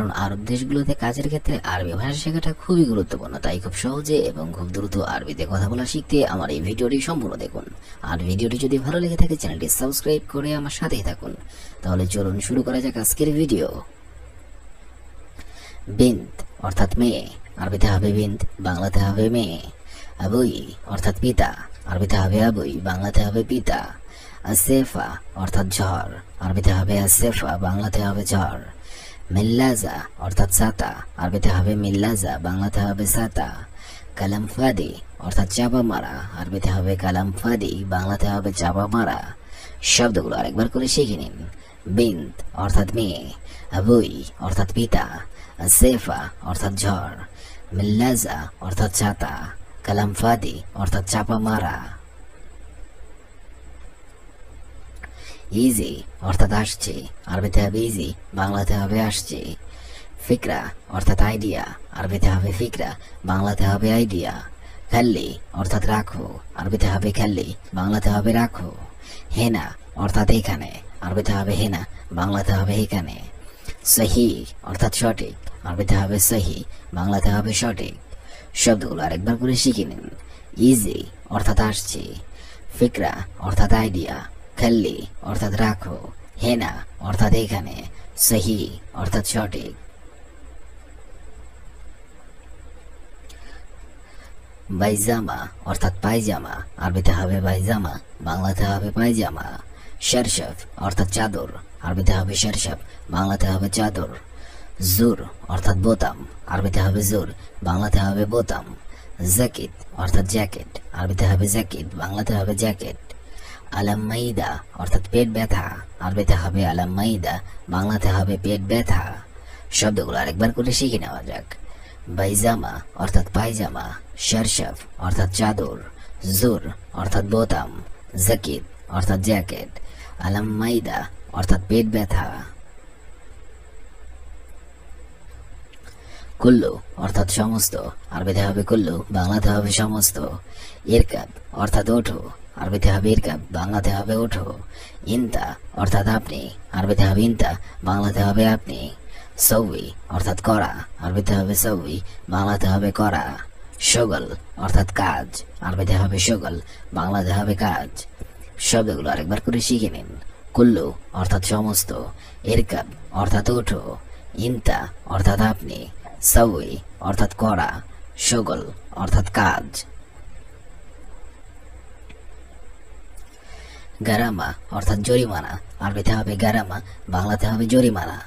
কারণ আরব দেশগুলোতে কাজের ক্ষেত্রে আরবি ভাষা শেখাটা খুবই গুরুত্বপূর্ণ। তাই খুব সহজে এবং খুব দ্রুত আরবিতে কথা বলা শিখতে আমার এই ভিডিওটি সম্পূর্ণ দেখুন। আর ভিডিওটি যদি ভালো লেগে থাকে চ্যানেলটি সাবস্ক্রাইব করে আমার সাথেই থাকুন। তাহলে চলুন শুরু করা যাক আজকের ভিডিও। বিন্ত অর্থাৎ মেয়ে, আরবিতে হবে বিন্ত, বাংলাতে হবে মেয়ে। আবুই অর্থাৎ পিতা, আরবিতে হবে আবুই, বাংলাতে হবে পিতা। আসেফা অর্থাৎ ঝড়, আরবিতে হবে আসেফা, বাংলাতে হবে ঝড়। মিল্লাজা অর্থাৎ ছাতা, আরবিতে হবে মিল্লাজা, বাংলাতে হবে ছাতা। কালাম ফাদি অর্থাৎ চাপা মারা, আরবিতে হবে কালাম ফাদি, বাংলাতে হবে চাপা মারা। শব্দগুলো আরেকবার করে শিখে নিন। বিন্ত অর্থাৎ মেয়ে, আবুই অর্থাৎ পিতা, আসেফা অর্থাৎ ঝড়, মিল্লাজা অর্থাৎ ছাতা, কালাম ফাদি অর্থাৎ চাপা মারা। ইজি অর্থাৎ আসছে, আরবিতে হবে ইজি, বাংলাতে হবে আসছে। ফিকরা অর্থাৎ আইডিয়া, আরবিতে হবে ফিকরা, বাংলাতে হবে আইডিয়া। খাল্লি অর্থাৎ রাখো, আরবিতে হবে খাল্লি, বাংলাতে হবে রাখো। হেনা অর্থাৎ এখানে, আরবিতে হবে হেনা, বাংলাতে হবে এখানে। সহি অর্থাৎ সঠিক, আরবিতে হবে সহি, বাংলাতে হবে সঠিক। শব্দগুলো আরেকবার করে শিখে নিন। ইজি অর্থাৎ আসছে, ফিকরা অর্থাৎ আইডিয়া, খাল্লি অর্থাৎ রাখো, হেনা অর্থাৎ এখানে, সহি অর্থাৎ সঠিক। বাইজামা অর্থাৎ পায়জামা, আরবিতে হবে বাইজামা, বাংলাতে হবে পায়জামা। শরশফ অর্থাৎ চাদর, আরবিতে হবে শরশফ, বাংলাতে হবে চাদর। জুর অর্থাৎ বোতাম, আরবিতে হবে জুর, বাংলাতে হবে বোতাম। জ্যাকেট অর্থাৎ জ্যাকেট, আরবিতে হবে জ্যাকেট, বাংলাতে হবে জ্যাকেট। আলাম মাইদা অর্থাৎ পেট ব্যথা, আরবিতে হবে আলাম মাইদা, বাংলাতে হবে পেট ব্যথা। শব্দগুলো আরেকবার করে শিখে নেওয়া যাক। বাইজামা অর্থাৎ পায়জামা, শরশফ অর্থাৎ চাদর, জুর অর্থাৎ বোতাম, জ্যাকেট অর্থাৎ জ্যাকেট, আলাম মাইদা অর্থাৎ পেট ব্যথা। কুল্লু অর্থাৎ সমস্ত, আরবিতে হবে কুল্লু, বাংলাতে হবে সমস্ত। ইরকাব অর্থাৎ ওঠো, আরবিতে হবে ইরকাব, বাংলাতে হবে ওঠো। ইনতা অর্থাৎ আপনি, আরবিতে হবে ইনতা, বাংলাতে হবে আপনি। সৌই অর্থাৎ করা, আরবিতে হবে সৌই, বাংলাতে হবে করা। শগল অর্থাৎ কাজ, আরবিতে হবে শগল, বাংলাতে হবে কাজ। শব্দগুলো আরেকবার করে শিখে নিন। কুল্লু অর্থাৎ সমস্ত, ইরকাব অর্থাৎ ওঠো, ইনতা অর্থাৎ আপনি, সৌই অর্থাৎ করা, শগল অর্থাৎ কাজ। গারামা অর্থাৎ জরিমানা, আরবিতে হবে গারামা, বাংলাতে হবে জরিমানা।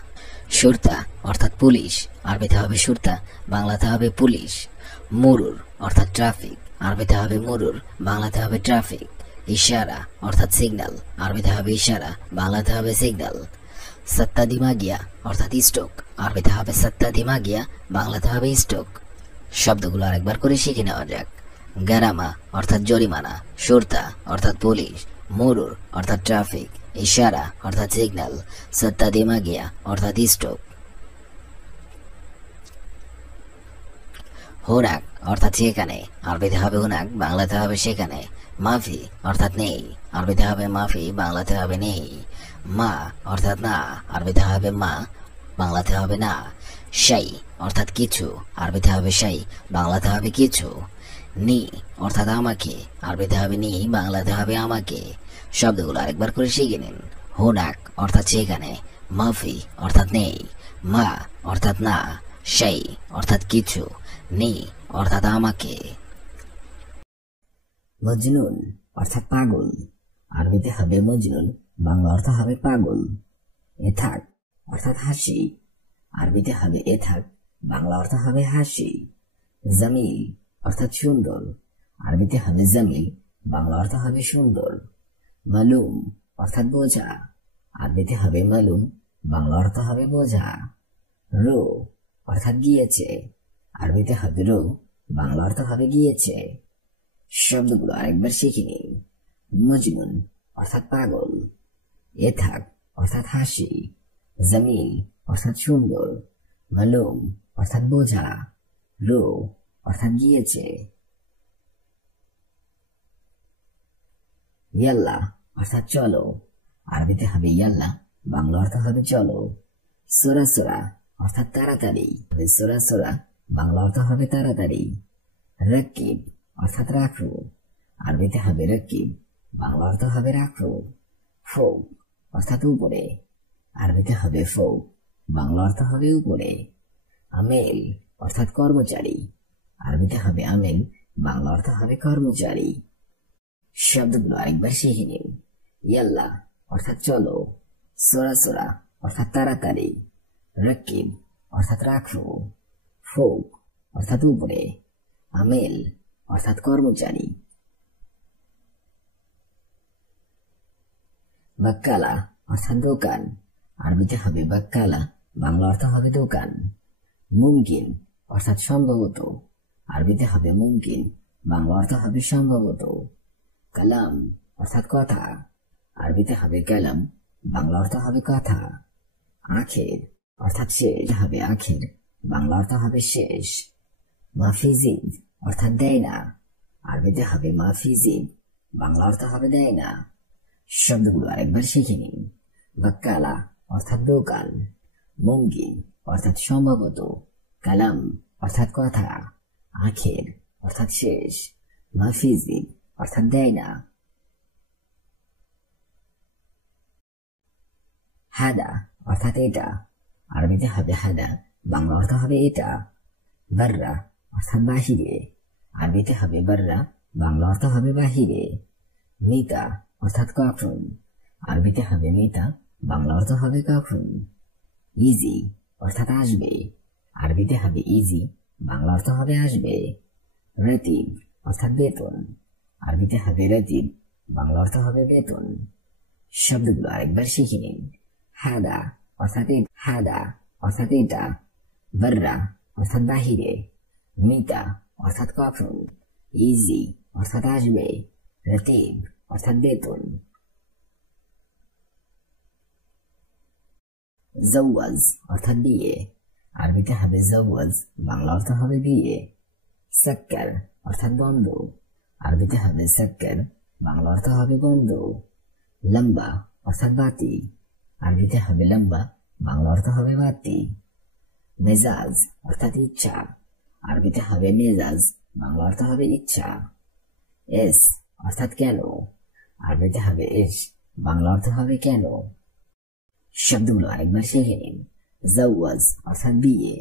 সুরতা অর্থাৎ পুলিশ, আরবিতে হবে সুরতা, বাংলাতে হবে পুলিশ। মুরুর অর্থাৎ ট্রাফিক, আরবিতে হবে মুরুর, বাংলাতে হবে ট্রাফিক। ইশারা অর্থাৎ সিগন্যাল, আরবিতে হবে ইশারা, বাংলাতে হবে সিগন্যাল। সত্তা দিমাগিয়া অর্থাৎ স্টোক, আরবিতে হবে সত্তা দিমাগিয়া, বাংলাতে হবে স্টোক। শব্দগুলো আরেকবার করে শিখে নেওয়া যাক। গারামা অর্থাৎ জরিমানা, সুরতা অর্থাৎ পুলিশ, মুরুর অর্থাৎ ট্রাফিক, ইশারা অর্থাৎ সিগন্যাল, সত্তা দিমাগিয়া অর্থাৎ স্টোক। হুনাক অর্থাৎ সেখানে, আরবিতে হবে হুনাক, বাংলাতে হবে সেখানে। মাফি অর্থাৎ নেই, আরবিতে হবে মাফি, বাংলাতে হবে নেই। মা অর্থাৎ না, আরবিতে হবে মা, বাংলাতে হবে না। শাই অর্থাৎ কিছু, আরবিতে হবে শাই, বাংলাতে হবে কিছু। নি অর্থাৎ আমাকে, আরবিতে হবে নি, বাংলাতে হবে আমাকে। শব্দগুলো আরেকবার করে শিখে নিন। হুনাক অর্থাৎ সেখানে, মাফি অর্থাৎ নেই, মা অর্থাৎ না, শাই অর্থাৎ কিছু, নি অর্থাৎ আমাকে। মজনুন অর্থাৎ পাগল, আরবিতে হবে মজনুন, বাংলা অর্থ হবে পাগল। এথাক অর্থাৎ হাসি, আরবিতে হবে এথাক, বাংলা অর্থ হবে হাসি। জামিল অর্থাৎ সুন্দর, আরবিতে হবে জামিল, বাংলা অর্থ হবে সুন্দর। মালুম অর্থাৎ বোঝা, আরবিতে হবে মালুম, বাংলা অর্থ হবে বোঝা। রো অর্থাৎ গিয়েছে, আরবিতে হবে রো, বাংলা অর্থ হবে গিয়েছে। শব্দগুলো আরেকবার শিখে নিন। মজনুন অর্থাৎ পাগল, এথাক অর্থাৎ হাসি, জামিল অর্থাৎ সুন্দর, মালুম অর্থাৎ বোঝা, রো অর্থাৎ গিয়েছে। ইয়াল্লা অর্থাৎ চলো, আরবিতে হবে ইয়াল্লা, বাংলা অর্থ হবে চলো। সোরা সোরা অর্থাৎ তাড়াতাড়ি। সোরা সোরা বাংলা অর্থ হবে তাড়াতাড়ি। রকিব অর্থাৎ রাখো, আরবিতে হবে রকিব, বাংলা অর্থ হবে রাখো। ফোক অর্থাৎ উপরে, আরবিতে হবে ফোক, বাংলা অর্থ হবে উপরে। আমেল অর্থাৎ কর্মচারী, আরবিতে হবে আমেল, বাংলা অর্থ হবে কর্মচারী। শব্দগুলো আরেকবার শিখে নিন। ইয়াল্লা অর্থাৎ চলো, সোরা সোরা অর্থাৎ তাড়াতাড়ি, রকিব অর্থাৎ রাখো, ফোক অর্থাৎ উপরে, আমেল অর্থাৎ কর্মচারী। বাক্কালা অর্থাৎ দোকান, আরবিতে হবে বাক্কালা, বাংলা অর্থ হবে দোকান। মুমকিন অর্থাৎ সম্ভবত, আরবিতে হবে মুমকিন, বাংলা অর্থ হবে সম্ভবত। কালাম অর্থাৎ কথা, আরবিতে হবে কালাম, বাংলা অর্থ হবে কথা। আখের অর্থাৎ শেষ হবে আখের, বাংলা অর্থ হবে শেষ। মাফিজিদ অর্থাৎ দেয় না, আরবিতে হবে মাফিজিদ, বাংলা অর্থ হবে দেয় না। শব্দগুলো আরেকবার শিখে নিন। বাক্কালা অর্থাৎ দোকান, মুমকিন অর্থাৎ সম্ভবত, কালাম অর্থাৎ কথা, আখের অর্থাৎ শেষ, মাফিজিদ অর্থাৎ দেয় না। হাদা অর্থাৎ এটা, আরবিতে হবে হাদা, বাংলা অর্থ হবে এটা। বাররা অর্থাৎ বাহিরে, আরবিতে হবে বাররা, বাংলা অর্থ হবে বাহিরে। মিতা অর্থাৎ কখন, আরবিতে হবে মিতা, বাংলা অর্থ হবে কখন। ইজি অর্থাৎ আসবে, আরবিতে হবে ইজি, বাংলা অর্থ হবে আসবে। রতিব অর্থাৎ বেতন, আরবিতে হবে রতিব, বাংলা অর্থ হবে বেতন। শব্দগুলো আরেকবার শিখে নিন। হাদা অর্থাৎ হাদা অর্থাৎ এটা, বাররা অর্থাৎ বাহিরে, মিতা অর্থাৎ কখন, ইজি অর্থাৎ আসবে, রতিব অর্থাৎ বেতন। জওয়াজ অর্থাৎ বিয়ে, আরবিতে হবে জওয়াজ, বাংলা অর্থ হবে বিয়ে। সাক্কার অর্থাৎ বন্ধ, আরবিতে হবে সাক্কার, বাংলা অর্থ হবে বন্ধ। লম্বা অর্থাৎ বাতি, আরবিতে হবে লম্বা, বাংলা অর্থ হবে বাতি। মেজাজ অর্থাৎ ইচ্ছা, আরবিতে হবে মেজাজ, বাংলা অর্থ হবে ইচ্ছা। এস অর্থাৎ কেন, আরবিতে হবে এস, বাংলা অর্থ হবে কেন। শব্দগুলো আরেকবার শিখে নিন। জওয়াজ অর্থাৎ বিয়ে,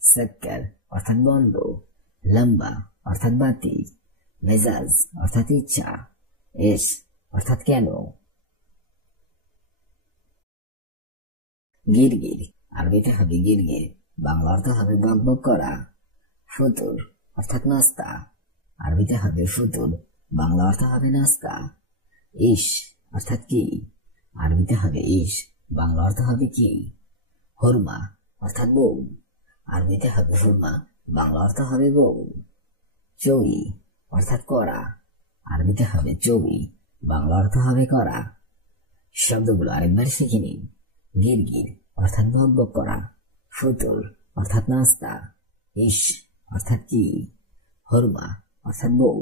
সাক্কার অর্থাৎ বন্ধ, লম্বা অর্থাৎ বাতি, মেজাজ অর্থাৎ ইচ্ছা, এস অর্থাৎ কেন। গিরগির, আরবিতে হবে গিরগির, বাংলা অর্থ হবে বকবক করা। ফুতুর অর্থাৎ নাস্তা, আরবিতে হবে ফুতুর, বাংলা অর্থ হবে নাস্তা। ইশ অর্থাৎ কি, আরবিতে হবে ইশ, বাংলা অর্থ হবে কি। হুরমা অর্থাৎ বউ, আরবিতে হবে হুরমা, বাংলা অর্থ হবে বউ। চৌই অর্থাৎ করা, আরবিতে হবে চৌই, বাংলা অর্থ হবে করা। শব্দগুলো আরেকবার শিখে নিন। গিরগির অর্থাৎ বকবক করা, ফুতুর অর্থাৎ নাস্তা, ইশ অর্থাৎ কি, হুরমা অর্থাৎ বউ,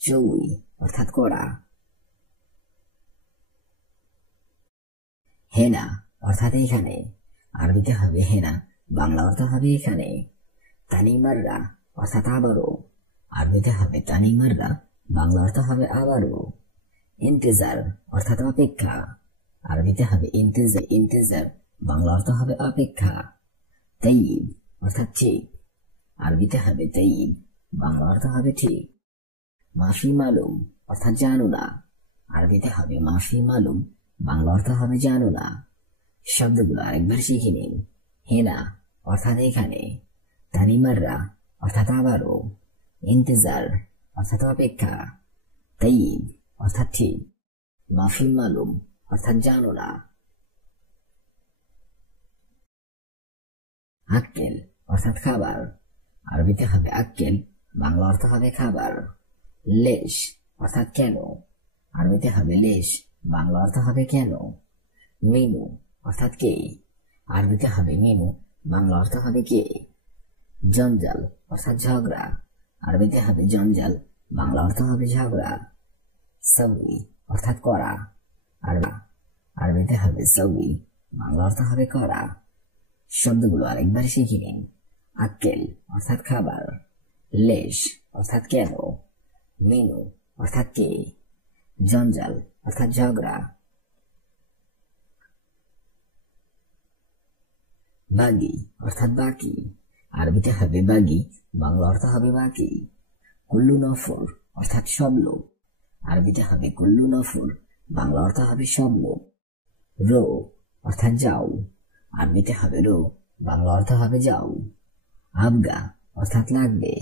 চৌই অর্থাৎ করা। হেনা অর্থাৎ এখানে, আরবিতে হবে হেনা, বাংলা অর্থ হবে এখানে। তানিমাররা অর্থাৎ আবারও, আরবিতে হবে তানিমাররা, বাংলা অর্থ হবে আবারও। ইন্তেজার অর্থাৎ অপেক্ষা, আরবিতে হবে ইন্তেজার, ইন্তেজার, বাংলা অর্থ হবে অপেক্ষা। তাইয়িব অর্থাৎ ঠিক, আরবিতে হবে তাইয়িব, বাংলা অর্থ হবে ঠিক। মাফি মালুম অর্থাৎ জানো না, আরবিতে হবে মাফি মালুম, বাংলা অর্থ হবে জানো না। শব্দগুলো আরেকবার শিখে নিন। হেনা অর্থাৎ এখানে, তানিমাররা অর্থাৎ আবারও, ইন্তেজার অর্থাৎ অপেক্ষা, তাইয়িব অর্থাৎ ঠিক, মাফি মালুম অর্থাৎ জানো না। আক্কেল অর্থাৎ খাবার, আরবিতে হবে আক্কেল, বাংলা অর্থ হবে খাবার। লেশ অর্থাৎ কেন, আরবিতে হবে লেশ, বাংলা অর্থ হবে কেন। মিনু অর্থাৎ কে, আরবিতে হবে মিনু, বাংলা অর্থ হবে কে। জঞ্জাল অর্থাৎ ঝগড়া, আরবিতে হবে জঞ্জাল, বাংলা অর্থ হবে ঝগড়া। সউই অর্থাৎ করা, আরবিতে হবে সউই, বাংলা অর্থ হবে করা। শব্দগুলো আরেকবার শিখে নিন। আক্কেল অর্থাৎ খাবার, লেশ অর্থাৎ কেন, মেনু অর্থাৎ কে, জঞ্জাল অর্থাৎ ঝগড়া, বাগি অর্থাৎ বাকি, আরবিতে হবে বাগি, বাংলা অর্থ হবে বাকি। কুল্লু নফর অর্থাৎ সব লোক, আরবিতে হবে কুল্লু নফর, বাংলা অর্থ হবে সব লোক। রো অর্থাৎ যাও, আরবিতে হবে রো, বাংলা অর্থ হবে যাও। আবগা অর্থাৎ লাগবে,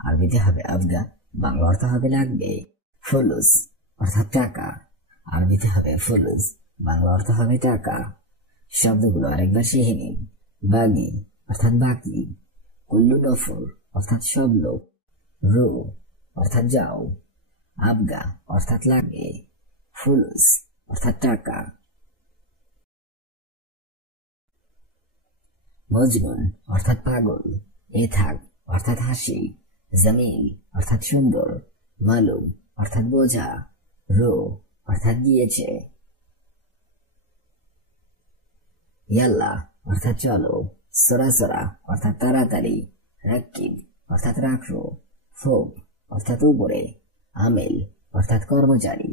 আরবিতে হবে আবগা, বাংলা অর্থ হবে লাগবে। ফুলুস অর্থাৎ টাকা, আরবিতে হবে ফুলুস, বাংলা অর্থ হবে টাকা। শব্দগুলো আরেকবার শিখে নিন। বাগি অর্থাৎ বাকি, কুল্লু নফর অর্থাৎ সব লোক, রো অর্থাৎ যাও, আবগা অর্থাৎ লাগে, ফুলুস অর্থাৎ টাকা। মজনুন অর্থাৎ পাগল, এথাক অর্থাৎ হাসি, জামিল অর্থাৎ সুন্দর, মালুম অর্থাৎ বোঝা, রো অর্থাৎ গিয়েছে। ইয়াল্লা অর্থাৎ চলো, সরাসরা অর্থাৎ তাড়াতাড়ি, রাকিব অর্থাৎ রাখো, ফোক অর্থাৎ উপরে, আমেল অর্থাৎ কর্মচারী।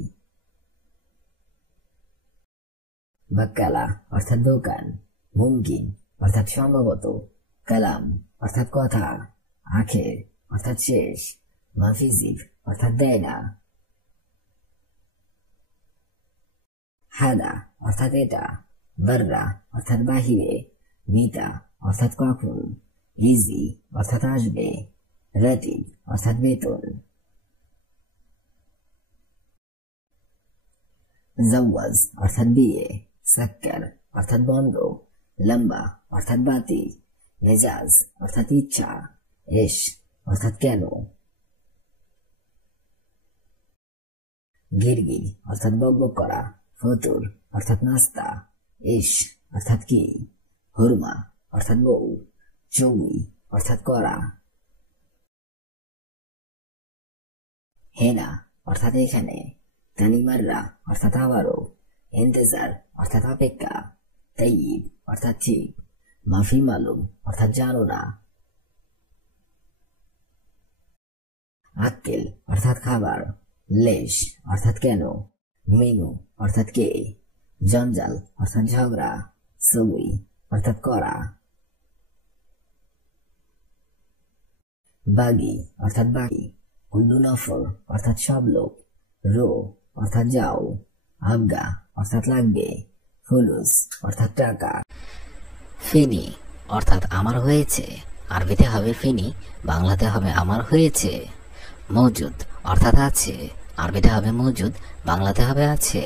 বাক্কালা অর্থাৎ দোকান, মুমকিন অর্থাৎ সম্ভবত, কালাম অর্থাৎ কথা, আখের অর্থাৎ শেষ, মাফিজিব অর্থাৎ দেয় না। হাদা অর্থাৎ এটা, বাররা অর্থাৎ বাহিরে, মিতা অর্থাৎ কখন, ইজি অর্থাৎ আসবে, রাতিব অর্থাৎ বেতন। জাওয়াজ অর্থাৎ বিয়ে, সাক্কার অর্থাৎ বন্ধ, লম্বা অর্থাৎ বাতি, মেজাজ অর্থাৎ ইচ্ছা, এশ অর্থাৎ কেন। গিরগির অর্থাৎ বকবক করা, ফতুর অর্থাৎ নাস্তা, ইশ অর্থাৎ কি, হুরমা অর্থাৎ বউ, চৌই অর্থাৎ করা। হেনা অর্থাৎ এখানে, তানিমাররা অর্থাৎ আবারও, ইন্তেজার অর্থাৎ অপেক্ষা, তাইয়িব অর্থাৎ ঠিক, মাফি মালুম অর্থাৎ জানো না। আক্কেল অর্থাৎ খাবার, লেশ অর্থাৎ কেন, মেনু অর্থাৎ কে, জঞ্জাল অর্থাৎ ঝগড়া, সবই অর্থাৎ করা। বাগি অর্থাৎ বাকি, কুল্লু নফর অর্থাৎ সব লোক, রো অর্থাৎ যাও, আবগা অর্থাৎ লাগবে, ফুলুস অর্থাৎ টাকা। ফিনি অর্থাৎ আমার হয়েছে, আরবিতে হবে ফিনি, বাংলাতে হবে আমার হয়েছে। মজুদ অর্থাৎ আছে, আরবিতে হবে মজুদ, বাংলাতে হবে আছে।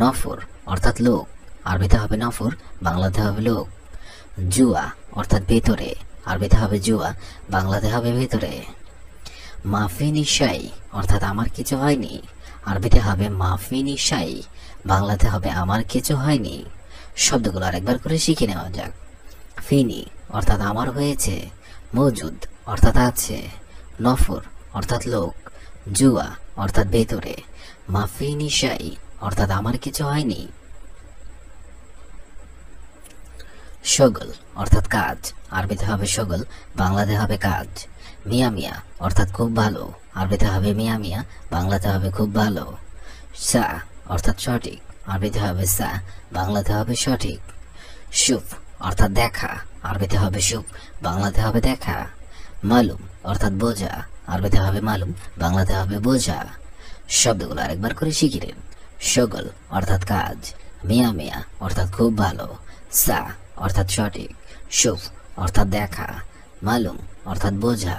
নফর অর্থাৎ লোক, আরবিতে হবে নফর, বাংলাতে হবে লোক। জুয়া অর্থাৎ ভেতরে, আরবিতে হবে জুয়া, বাংলাতে হবে ভেতরে। মাফি নিশাই অর্থাৎ আমার কিছু হয়নি, আরবিতে হবে মাফি নিশাই, বাংলাতে হবে আমার কিছু হয়নি। শব্দগুলো আরেকবার করে শিখে নেওয়া যাক। ফিনি অর্থাৎ আমার হয়েছে, মজুদ অর্থাৎ আছে, নফর অর্থাৎ লোক, জুয়া অর্থাৎ ভেতরে, মাফি নিশাই অর্থাৎ আমার কিছু হয়নি। শগল অর্থাৎ কাজ, আরবিতে হবে শগল, বাংলাতে হবে কাজ। মিয়া মিয়া অর্থাৎ খুব ভালো, আরবিতে হবে মিয়া মিয়া, বাংলাতে হবে খুব ভালো। সা অর্থাৎ সঠিক, আরবিতে হবে সা, বাংলাতে হবে সঠিক। সুফ অর্থাৎ দেখা, আরবিতে হবে সুফ, বাংলাতে হবে দেখা। মালুম অর্থাৎ বোঝা, আরবিতে হবে মালুম, বাংলাতে হবে বোঝা। শব্দগুলো আরেকবার করে শিখে নিন। শগল অর্থাৎ কাজ, মিয়া মিয়া অর্থাৎ খুব ভালো, সা অর্থাৎ সঠিক, সুফ অর্থাৎ দেখা, মালুম অর্থাৎ বোঝা।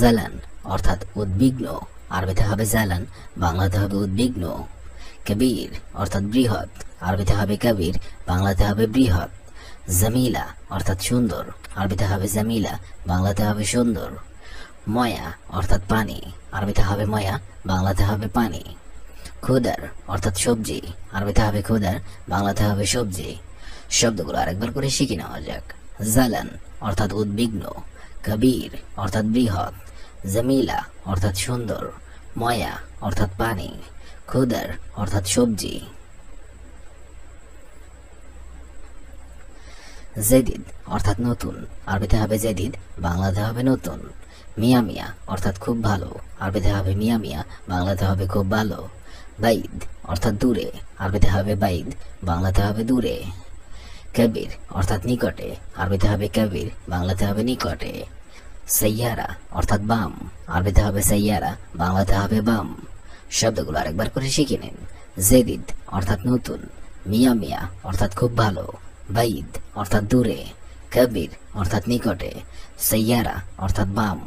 জালান অর্থাৎ উদ্বিগ্ন, আরবিতে হবে জালান, বাংলাতে হবে উদ্বিগ্ন। কবির অর্থাৎ বৃহৎ, আরবিতে হবে কবির, বাংলাতে হবে বৃহৎ। জামিলা অর্থাৎ সুন্দর, আরবিতে হবে জামিলা, বাংলাতে হবে সুন্দর। ময়া অর্থাৎ পানি, আরবিতে হবে ময়া, বাংলাতে হবে পানি। খুদার অর্থাৎ সবজি, আরবিতে হবে খুদার, বাংলাতে হবে সবজি। শব্দগুলো আরেকবার করে শিখে নেওয়া যাক। জালান অর্থাৎ উদ্বিগ্ন, কবির অর্থাৎ বৃহৎ, জামিলা অর্থাৎ সুন্দর, ময়া অর্থাৎ পানি, খুদার অর্থাৎ সবজি। জেদিদ অর্থাৎ নতুন, আরবিতে হবে জেদিদ, বাংলাতে হবে নতুন। মিয়া মিয়া অর্থাৎ খুব ভালো, আরবিতে হবে মিয়া মিয়া, বাংলাতে হবে খুব ভালো। বাইদ অর্থাৎ দূরে, আরবিতে হবে বাইদ, বাংলাতে হবে দূরে। কবির অর্থাৎ নিকটে, আরবিতে হবে কবির, বাংলাতে হবে নিকটে। সাইয়ারা অর্থাৎ বাম, আরবিতে হবে সাইয়ারা, বাংলাতে হবে বাম। শব্দগুলো আরেকবার করে শিখে নিন। জেদিদ অর্থাৎ নতুন, মিয়া মিয়া অর্থাৎ খুব ভালো, বাইদ অর্থাৎ দূরে, কবির অর্থাৎ নিকটে, সাইয়ারা অর্থাৎ বাম।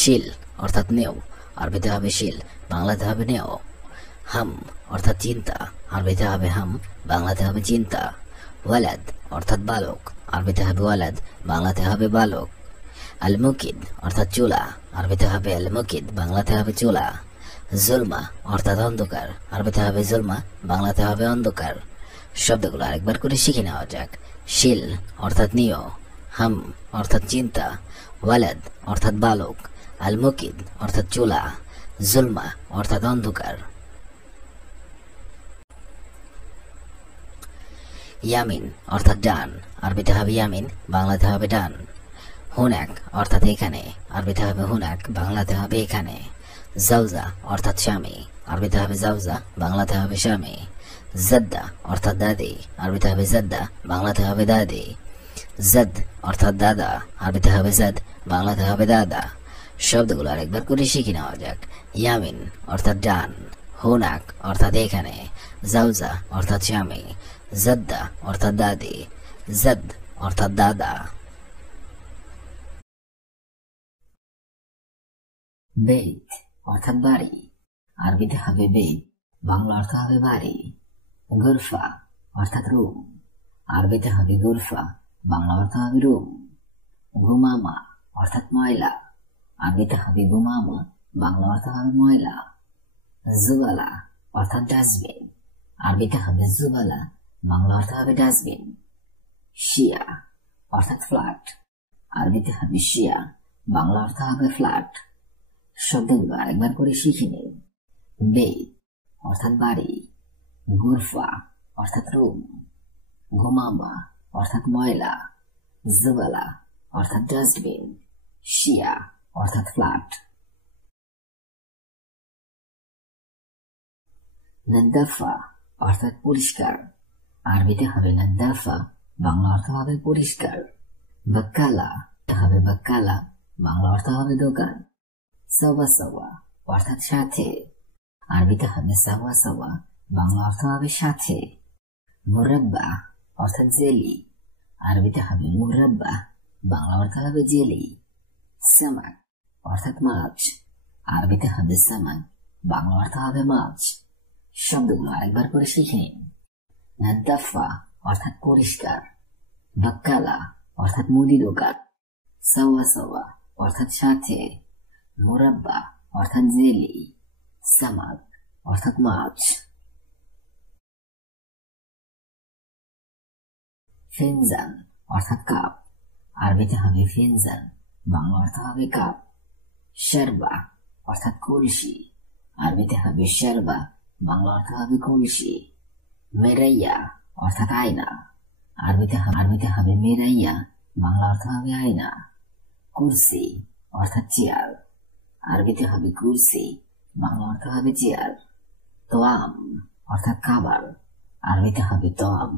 শিল অর্থাৎ নেও, আরবিতে হবে শিল, বাংলাতে হবে নেও। হাম অর্থাৎ চিন্তা, আরবিতে হবে হাম, বাংলাতে হবে চিন্তা। ওয়ালাদ অর্থাৎ বালক, আরবিতে হবে ওয়ালাদ, বাংলাতে হবে বালক। আল মুকিদ অর্থাৎ চুলা, আরবিতে হবে আল মুকিদ, বাংলাতে হবে চুলা। জুলমা অর্থাৎ অন্ধকার, আরবিতে হবে জুলমা, বাংলাতে হবে অন্ধকার। শব্দগুলো আরেকবার করে শিখে নেওয়া যাক। শিল অর্থাৎ নিও, হাম অর্থাৎ চিন্তা, ওয়ালাদ অর্থাৎ বালক, আল মুকিদ অর্থাৎ চুলা, জুলমা অর্থাৎ অন্ধকার। ইয়ামিন অর্থাৎ ডান, আরবিতে হবে ইয়ামিন, বাংলাতে হবে ডান। হুনাক অর্থাৎ এখানে, আরবিতে হবে হুনাক, বাংলাতে হবে এখানে। জাউজা অর্থাৎ স্বামী, আরবিতে হবে জাউজা, বাংলাতে হবে স্বামী। জদ্দা অর্থাৎ দাদি, আরবিতে হবে জদ্দা, বাংলাতে হবে দাদি। জদ অর্থাৎ দাদা, আরবিতে হবে জদ, বাংলাতে হবে দাদা। শব্দগুলো আরেকবার করে শিখে নেওয়া যাক। ইয়ামিন অর্থাৎ ডান, হুনাক অর্থাৎ এখানে, জাউজা অর্থাৎ স্বামী, জদ্দা অর্থাৎ দাদি, জদ অর্থাৎ দাদা। বেত অর্থাৎ বাড়ি, আরবিতে হবে বেত, বাংলা অর্থ হবে বাড়ি। গুরফা অর্থাৎ রুম, আরবিতে হবে গুরফা, বাংলা অর্থ হবে রুম। গুমামা অর্থাৎ ময়লা, আরবিতে হবে গুমামা, বাংলা অর্থ হবে ময়লা। জুবালা অর্থাৎ ডাস্টবিন, আরবিতে হবে জুবালা, বাংলা অর্থ হবে ডাস্টবিন। শিয়া অর্থাৎ ফ্ল্যাট, আরবিতে হবে শিয়া, বাংলা অর্থ হবে ফ্ল্যাট। শব্দগুলো আরেকবার করে শিখে নিন। বেত অর্থাৎ বাড়ি, গুরফা অর্থাৎ রুম, গুমামা অর্থাৎ ময়লা, জুবালা অর্থাৎ ডাস্টবিন, শিয়া অর্থাৎ ফ্ল্যাট। নাদ্দাফা অর্থাৎ পরিষ্কার, আরবিতে হবে নাদ্দাফা, বাংলা অর্থ হবে পরিষ্কার। বাক্কালা হবে বাক্কালা, বাংলা অর্থ হবে দোকান। সাওয়া সাওয়া অর্থাৎ সাথে, আরবিতে হবে সাওয়া সাওয়া, বাংলা অর্থ হবে সাথে। মুরাব্বা অর্থাৎ জেলি, আরবিতে হবে মুরাব্বা, বাংলা অর্থ হবে জেলি। সামাক অর্থাৎ মাছ, আরবিতে হবে সামাক, বাংলা অর্থ হবে মাছ। শব্দগুলো আরেকবার করে শিখে নিন। নাদ্দাফা অর্থাৎ পরিষ্কার, বাক্কালা অর্থাৎ মুদি দোকান, সাওয়া সাওয়া অর্থাৎ সাথে, মুরাব্বা অর্থাৎ জেলি, সামাক অর্থাৎ মাছ। ফিনজান অর্থাৎ কাপ, আরবিতে হবে ফিনজান, বাংলা অর্থ হবে কাপ। শারবা অর্থাৎ কলসি, আরবিতে হবে শারবা, বাংলা অর্থ হবে কলসি। মেরাইয়া অর্থাৎ আয়না, আরবিতে হবে মেরাইয়া, বাংলা অর্থ হবে আয়না। কুরসি অর্থাৎ চেয়ার, আরবিতে হবে কুরসি, বাংলা অর্থ হবে চেয়ার। তোয়াম অর্থাৎ খাবার, আরবিতে হবে তোয়াম,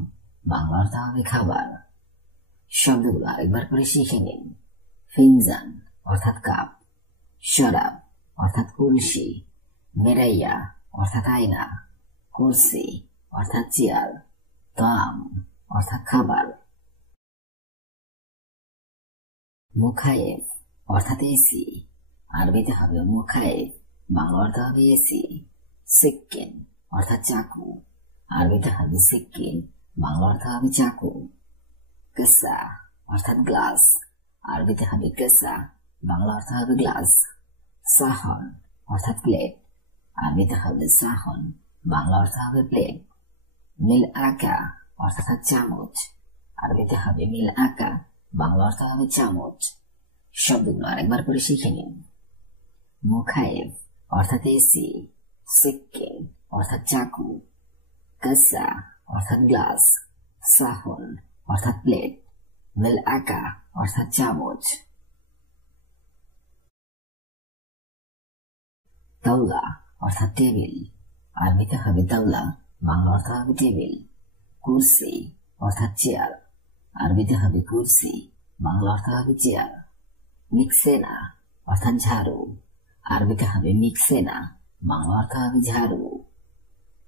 বাংলা অর্থ হবে খাবার। শব্দগুলো আরেকবার করে শিখে নিন। ফিনজান অর্থাৎ কাপ, শরাব অর্থাৎ কলসি, মেরাইয়া অর্থাৎ আয়না, কুরসি অর্থাৎ চেয়ার, তোয়াম অর্থাৎ খাবার। মুখায়েফ অর্থাৎ এসি, আরবিতে হবে মুখায়েফ, বাংলা অর্থ হবে এসি। সিক্কিন অর্থাৎ চাকু, আরবিতে হবে সিক্কিন, বাংলা অর্থ হবে চাকু। কাসা অর্থাৎ গ্লাস, আরবিতে হবে কাসা, বাংলা অর্থ হবে গ্লাস। সাহন অর্থাৎ প্লেট, আরবিতে হবে সাহন, বাংলা অর্থ হবে প্লেট। মিল আকা অর্থাৎ চামচ, আরবিতে হবে মিল আকা, বাংলা অর্থ হবে চামচ। শব্দগুলো আরেকবার করে শিখে নিন। মুখায়েফ অর্থাৎ এসি, সিক্কিন অর্থাৎ চাকু, কাসা অর্থাৎ গ্লাস, সাহন অর্থাৎ প্লেট, মেল আকা অর্থাৎ চামচ। তাওলা অর্থাৎ টেবিল, আরবিতে হবে তাওলা, বাংলা অর্থ হবে টেবিল। কুরসি অর্থাৎ চেয়ার, আরবিতে হবে কুরসি, বাংলা অর্থ হবে চেয়ার। মিক্সেনা অর্থাৎ ঝাড়ু, আরবিতে হবে মিক্সেনা, বাংলা অর্থ হবে ঝাড়ু।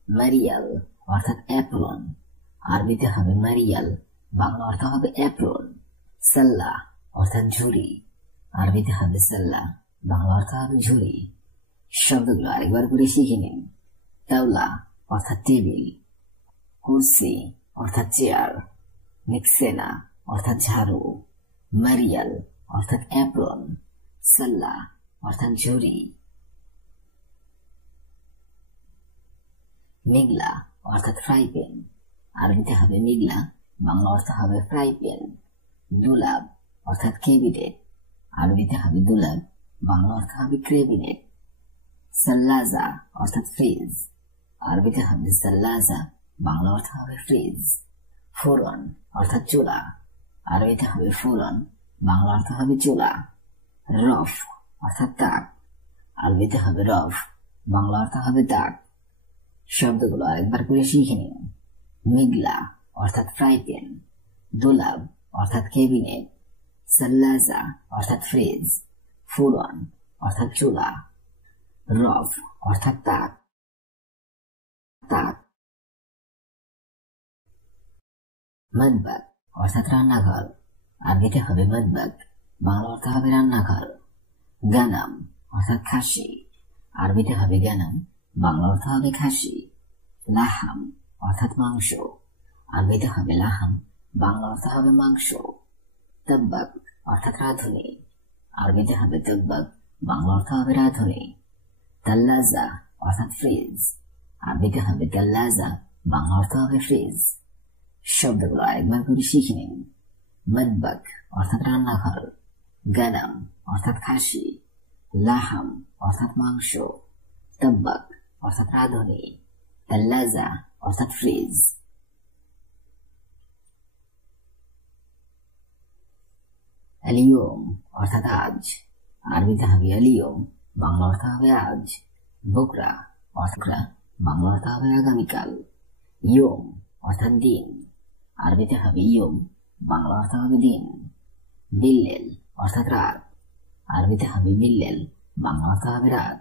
মারিয়াল অর্থাৎ অ্যাপ্রন, আরবিতে হবে মারিয়াল, বাংলা অর্থ হবে অ্যাপ্রন। সাল্লা অর্থাৎ ঝুড়ি, আরবিতে হবে সাল্লা, বাংলা অর্থ হবে ঝুড়ি। শব্দগুলো আরেকবার করে শিখে নিন। তাওলা অর্থাৎ টেবিল, কুরসি অর্থাৎ চেয়ার, মিক্সেনা অর্থাৎ ঝাড়ু, মারিয়াল অর্থাৎ অ্যাপ্রন, সাল্লা অর্থাৎ ঝুড়ি। মিগলা অর্থাৎ ফ্রাই প্যান, আরবিতে হবে মিগলা, বাংলা অর্থ হবে ফ্রাই প্যান। দুলাব অর্থাৎ ক্যাবিনেট, আরবিতে হবে দুলাব, বাংলা অর্থ হবে ক্যাবিনেট। সাল্লাজা অর্থাৎ ফ্রিজ, আরবিতে হবে সাল্লাজা, বাংলা অর্থ হবে ফ্রিজ। ফোড়ন অর্থাৎ চুলা, আরবিতে হবে ফোড়ন, বাংলা অর্থ হবে চুলা। রফ অর্থাৎ তাক, আরবিতে হবে রফ, বাংলা অর্থ হবে তাক। শব্দগুলো আরেকবার করে শিখে নিন। মিগলা অর্থাৎ ফ্রাই প্যান, দোলাব অর্থাৎ ক্যাবিনেট, সাল্লাজা অর্থাৎ ফ্রিজ, ফোড়ন অর্থাৎ চুলা, রফ অর্থাৎ তাক। মদবাক অর্থাৎ রান্নাঘর, আরবিতে হবে মদবাক, বাংলা অর্থ হবে রান্নাঘর। গানাম অর্থাৎ খাসি, আরবিতে হবে গানাম, বাংলা অর্থ হবে খাসি। লাহাম অর্থাৎ মাংস, আরবিতে হবে লাহাম, বাংলা অর্থ হবে মাংস। তব্বাক অর্থাৎ রাঁধুনি, আরবিতে হবে তব্বাক, বাংলা অর্থ হবে রাঁধুনি। তাল্লাজা অর্থাৎ ফ্রিজ, আরবিতে হবে তাল্লাজা, বাংলা অর্থ হবে ফ্রিজ। শব্দগুলো আরেকবার করে শিখে নিন। মদবাক অর্থাৎ রান্নাঘর, গানাম অর্থাৎ খাসি, লাহাম অর্থাৎ মাংস, তব্বাক অর্থাৎ রাঁধুনি, তাল্লাজা অর্থাৎ ফ্রিজ। আলিয়ম অর্থাৎ আজ, আরবিতে হবে আলিয়ম, বাংলা অর্থ হবে আজ। বুকরা অর্থাৎ, বাংলা অর্থ হবে আগামীকাল। ইয়ম অর্থাৎ দিন, আরবিতে হবে ইয়ম, বাংলা অর্থ হবে দিন। বিল্লেল অর্থাৎ রাত, আরবিতে হবে বিল্লেল, বাংলা অর্থ হবে রাত।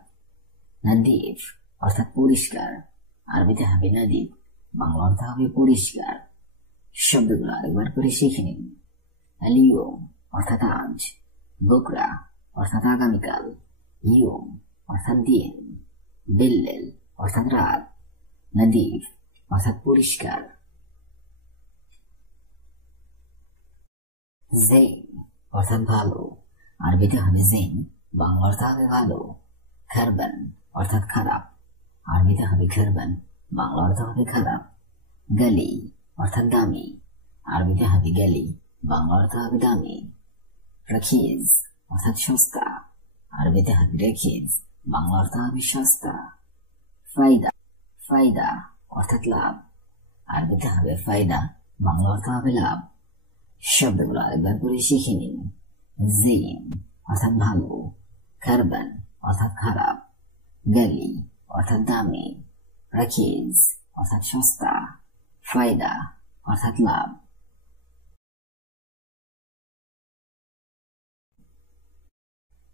নাদিফ অর্থাৎ পরিষ্কার, আরবিতে হবে নাদিফ, বাংলা অর্থ হবে পরিষ্কার। শব্দগুলো আরেকবার করে শিখে নিন। আলিয়ম অর্থাৎ আজ, বুকরা অর্থাৎ আগামীকাল, ইয়ম অর্থাৎ দিন, বিল্লেল অর্থাৎ রাত, নাদিফ অর্থাৎ পরিষ্কার। জেন অর্থাৎ ভালো, আরবিতে হবে জেন, বাংলা অর্থ হবে ভালো। খারবান অর্থাৎ খারাপ, আরবিতে হবে খারবান, বাংলা অর্থ হবে খারাপ। গালি অর্থাৎ দামি, আরবিতে হবে গালি, বাংলা অর্থ হবে দামি। রাখিজ অর্থাৎ সস্তা, আরবিতে হবে রেখিজ, বাংলা অর্থ হবে সস্তা। ফায়দা ফায়দা অর্থাৎ লাভ, আরবিতে হবে ফায়দা, বাংলা অর্থ হবে লাভ। শব্দগুলো আরেকবার করে শিখে নিন। জিন অর্থাৎ ভালো, খারবান অর্থাৎ খারাপ, গালি অর্থাৎ দামি, রাখিজ অর্থাৎ সস্তা, ফায়দা অর্থাৎ লাভ।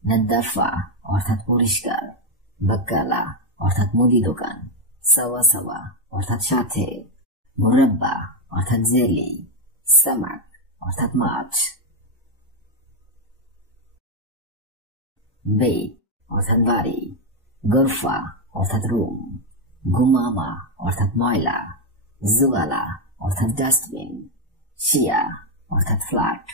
নাদ্দাফা অর্থাৎ পরিষ্কার, বাক্কালা অর্থাৎ মুদি দোকান, সাওয়া সাওয়া অর্থাৎ সাথে, মুরাব্বা অর্থাৎ জেলি, সামাক অর্থাৎ মাছ। বেইত অর্থাৎ বাড়ি, গরফা অর্থাৎ রুম, গুমামা অর্থাৎ ময়লা, জুয়ালা অর্থাৎ ডাস্টবিন, শিয়া অর্থাৎ ফ্ল্যাট।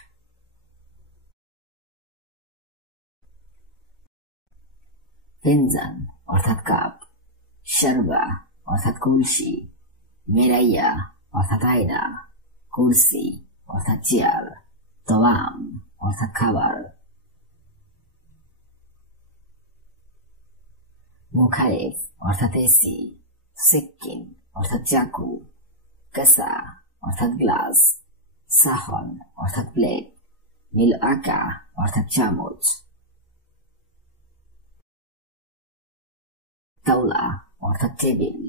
ফিনজান অর্থাৎ কাপ, শারবা অর্থাৎ কলসি, মিরাইয়া অর্থাৎ আয়না, কুরসি অর্থাৎ চেয়ার, তোয়াম অর্থাৎ খাবার। মুখারিফ অর্থাৎ এসি, সিক্কিন অর্থাৎ চাকু, কাসা অর্থাৎ গ্লাস, সাহন অর্থাৎ প্লেট, মিল আকা অর্থাৎ চামচ, তাওলা অর্থাৎ টেবিল,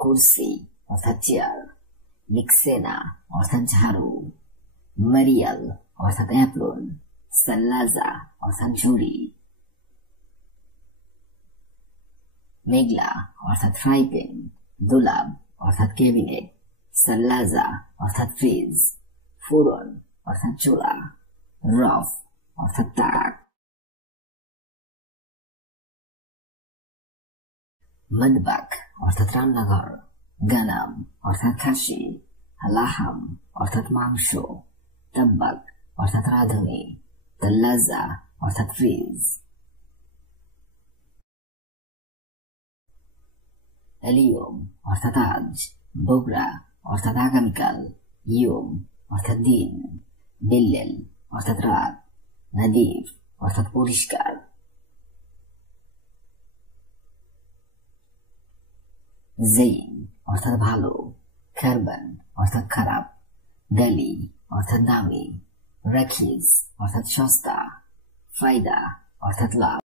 কুরসি অর্থাৎ চেয়ার, মিক্সেনা অর্থাৎ ঝাড়ু, মারিয়াল অর্থাৎ অ্যাপ্রন, সাল্লাজা অর্থাৎ ঝুড়ি, মেঘলা অর্থাৎ ফ্রাই প্যান, দুলাব অর্থাৎ ক্যাবিনেট, সাল্লাজা অর্থাৎ ফ্রিজ, ফুরন অর্থাৎ চুলা, রফ অর্থাৎ তাক, মদবাক অর্থাৎ রান্নাঘর, গানাম অর্থাৎ খাসি, লাহাম অর্থাৎ মাংস, তাব্বাক অর্থাৎ রাঁধুনি, তাল্লাজা অর্থাৎ ফ্রিজ, এলিয়ম অর্থাৎ আজ, বগরা অর্থাৎ আগামীকাল, ইয়ম অর্থাৎ দিন, বিল্লেল অর্থাৎ রাত, নাদিফ অর্থাৎ পরিষ্কার, জেইন অর্থাৎ ভালো, খারবান অর্থাৎ খারাপ, গালি অর্থাৎ দামি, রাখিজ অর্থাৎ সস্তা, ফায়দা অর্থাৎ লাভ।